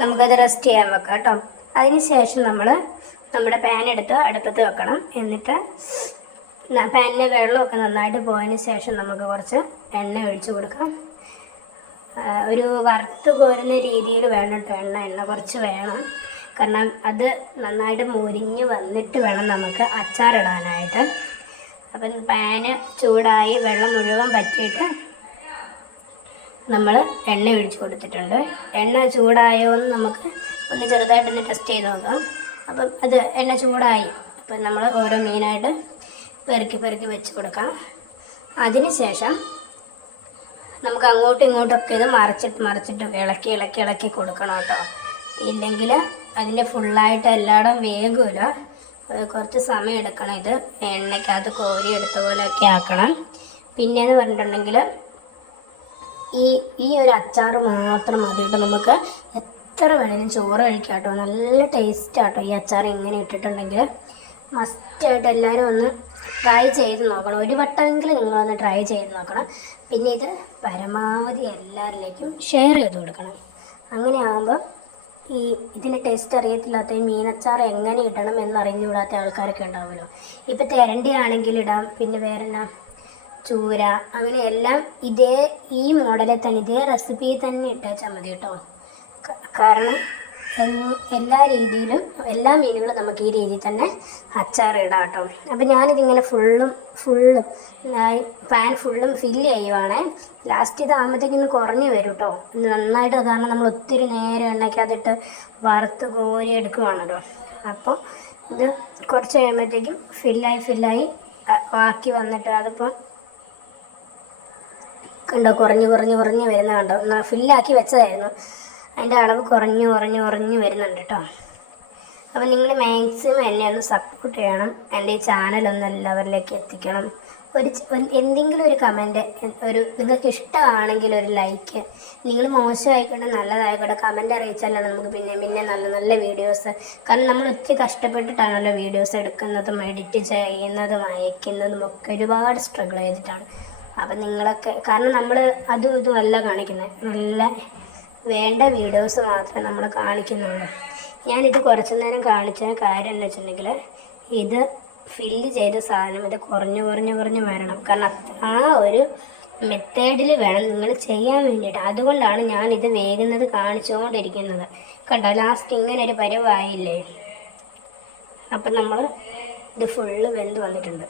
നമുക്കത് റെസ്റ്റ് ചെയ്യാൻ വെക്കാം കേട്ടോ. അതിന് ശേഷം നമ്മൾ നമ്മുടെ പാൻ എടുത്ത് അടുപ്പത്ത് വെക്കണം. എന്നിട്ട് പാനിലെ വെള്ളമൊക്കെ നന്നായിട്ട് പോയതിന് ശേഷം നമുക്ക് കുറച്ച് എണ്ണ ഒഴിച്ചു കൊടുക്കാം. ഒരു വറുത്ത് കോരുന്ന രീതിയിൽ വേണം കേട്ടോ എണ്ണ. എണ്ണ കുറച്ച് വേണം. കാരണം അത് നന്നായിട്ട് മുരിഞ്ഞ് വന്നിട്ട് വേണം നമുക്ക് അച്ചാറിടാനായിട്ട്. അപ്പം പാന് ചൂടായി വെള്ളം മുഴുവൻ പറ്റിയിട്ട് നമ്മൾ എണ്ണ ഒഴിച്ച് കൊടുത്തിട്ടുണ്ട്. എണ്ണ ചൂടായോ എന്ന് നമുക്ക് ഒന്ന് ചെറുതായിട്ടൊന്ന് ടെസ്റ്റ് ചെയ്ത് നോക്കാം. അപ്പം അത് എണ്ണ ചൂടായി. അപ്പം നമ്മൾ ഓരോ മീനായിട്ട് പെറുക്കി പെറുക്കി വെച്ച് കൊടുക്കാം. അതിന് ശേഷം നമുക്ക് അങ്ങോട്ടും ഇങ്ങോട്ടൊക്കെ ഇത് മറിച്ചിട്ട് മറിച്ചിട്ട് ഇളക്കി ഇളക്കി ഇളക്കി കൊടുക്കണം കേട്ടോ. ഇല്ലെങ്കിൽ അതിന്റെ ഫുള്ളായിട്ട് എല്ലായിടം വേഗമില്ല കുറച്ച് സമയം എടുക്കണം ഇത് എണ്ണയ്ക്കകത്ത് കോരി എടുത്ത പോലെയൊക്കെ ആക്കണം. പിന്നെയെന്ന് പറഞ്ഞിട്ടുണ്ടെങ്കിൽ ഈ ഈ ഒരു അച്ചാർ മാത്രം മതി കേട്ടോ. നമുക്ക് എത്ര വേണേലും ചോറ് കഴിക്കാം നല്ല ടേസ്റ്റ് ആട്ടോ ഈ അച്ചാർ ഇങ്ങനെ ഇട്ടിട്ടുണ്ടെങ്കിൽ മസ്റ്റായിട്ട് എല്ലാവരും ഒന്ന് ട്രൈ ചെയ്ത് നോക്കണം. ഒരു വട്ടമെങ്കിലും നിങ്ങളൊന്ന് ട്രൈ ചെയ്ത് നോക്കണം. പിന്നെ ഇത് പരമാവധി എല്ലാവരിലേക്കും ഷെയർ ചെയ്ത് കൊടുക്കണം. അങ്ങനെ ആകുമ്പോൾ ഈ ഇതിന് ടേസ്റ്റ് അറിയത്തില്ലാത്ത ഈ മീനച്ചാർ എങ്ങനെ ഇടണം എന്നറിഞ്ഞുകൂടാത്ത ആൾക്കാരൊക്കെ ഉണ്ടാവുമല്ലോ. ഇപ്പം തിരണ്ടിയാണെങ്കിൽ ഇടാം. പിന്നെ വേറെ എന്നാ ചൂര അങ്ങനെ എല്ലാം ഇതേ ഈ മോഡലിൽ തന്നെ ഇതേ റെസിപ്പിയിൽ തന്നെ ഇട്ടാച്ചാൽ മതി കേട്ടോ കാരണം എല്ലാ രീതിയിലും എല്ലാ മീനുകളും നമുക്ക് ഈ രീതിയിൽ തന്നെ അച്ചാർ ഇടാം കേട്ടോ അപ്പം ഞാനിതിങ്ങനെ ഫുള്ളും ഫുള്ളും പാൻ ഫുള്ളും ഫില്ല് ചെയ്യുവാണേ ലാസ്റ്റ് ഇതാകുമ്പോഴത്തേക്കും കുറഞ്ഞു വരും കേട്ടോ നന്നായിട്ട് കാരണം നമ്മൾ ഒത്തിരി നേരം എണ്ണയ്ക്കകത്തിട്ട് വറുത്ത് കോരി എടുക്കുവാണല്ലോ അപ്പോൾ ഇത് കുറച്ച് കഴിയുമ്പോഴത്തേക്കും ഫില്ലായി ഫില്ലായി ബാക്കി വന്നിട്ട് അതിപ്പോൾ കണ്ടോ കുറഞ്ഞ് കുറഞ്ഞ് കുറഞ്ഞ് വരുന്ന കണ്ടോ? എന്നാൽ ഫില്ലാക്കി വെച്ചതായിരുന്നു. അതിന്റെ അളവ് കുറഞ്ഞ് കുറഞ്ഞ് കുറഞ്ഞ് വരുന്നുണ്ട് കേട്ടോ അപ്പോൾ നിങ്ങൾ മാക്സിമം എന്നെ ഒന്ന് സപ്പോർട്ട് ചെയ്യണം. എന്റെ ഈ ചാനലൊന്ന് എല്ലാവരിലേക്ക് എത്തിക്കണം. ഒരു എന്തെങ്കിലും ഒരു കമന്റ് ഒരു നിങ്ങൾക്ക് ഇഷ്ടമാണെങ്കിൽ ഒരു ലൈക്ക് നിങ്ങൾ മോശമായിക്കോട്ടെ നല്ലതായിക്കോട്ടെ കമന്റ് അറിയിച്ചാലാണ് നമുക്ക് പിന്നെ പിന്നെ നല്ല നല്ല വീഡിയോസ് കാരണം നമ്മൾ ഒത്തിരി കഷ്ടപ്പെട്ടിട്ടാണല്ലോ വീഡിയോസ് എടുക്കുന്നതും എഡിറ്റ് ചെയ്യുന്നതും അയക്കുന്നതും ഒക്കെ ഒരുപാട് സ്ട്രഗിൾ ചെയ്തിട്ടാണ്. അപ്പം നിങ്ങളൊക്കെ കാരണം നമ്മൾ അതും ഇതും അല്ല കാണിക്കുന്നത് നല്ല വേണ്ട വീഡിയോസ് മാത്രമേ നമ്മൾ കാണിക്കുന്നുള്ളൂ. ഞാനിത് കുറച്ച് നേരം കാണിച്ച കാര്യം എന്ന് വെച്ചിട്ടുണ്ടെങ്കിൽ ഇത് ഫില്ല് ചെയ്ത സാധനം ഇത് കുറഞ്ഞു കുറഞ്ഞു കുറഞ്ഞു വരണം. കാരണം ആ ഒരു മെത്തേഡിൽ വേണം നിങ്ങൾ ചെയ്യാൻ വേണ്ടിയിട്ട്. അതുകൊണ്ടാണ് ഞാൻ ഇത് വേകുന്നത് കാണിച്ചുകൊണ്ടിരിക്കുന്നത് കണ്ടോ ലാസ്റ്റ് ഇങ്ങനെ ഒരു പരുവായില്ലേ? അപ്പം നമ്മൾ ഇത് ഫുള്ള് വെന്ത് വന്നിട്ടുണ്ട്.